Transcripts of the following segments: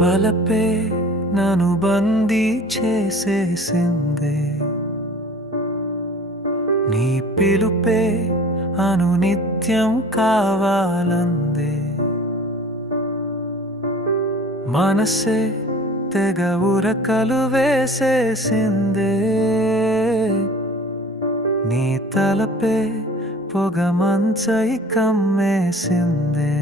వలపే నన్ను బందీ చేసేసిందే, నీ పిలుపే అనునిత్యం కావాలందే. మనసే తెగ ఉరకలు వేసేసిందే, నీ తలపే పొగ మంచై కమ్మేసిందే.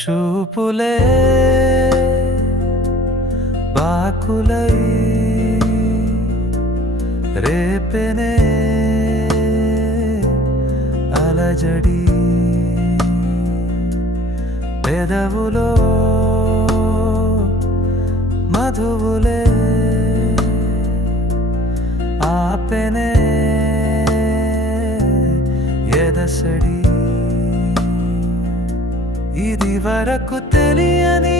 చూపులే బాకులై రేపెనే అలజడి, పెదవులో మధువులే ఆపెనే ఎదసడి. ఇది వరకు తెలియని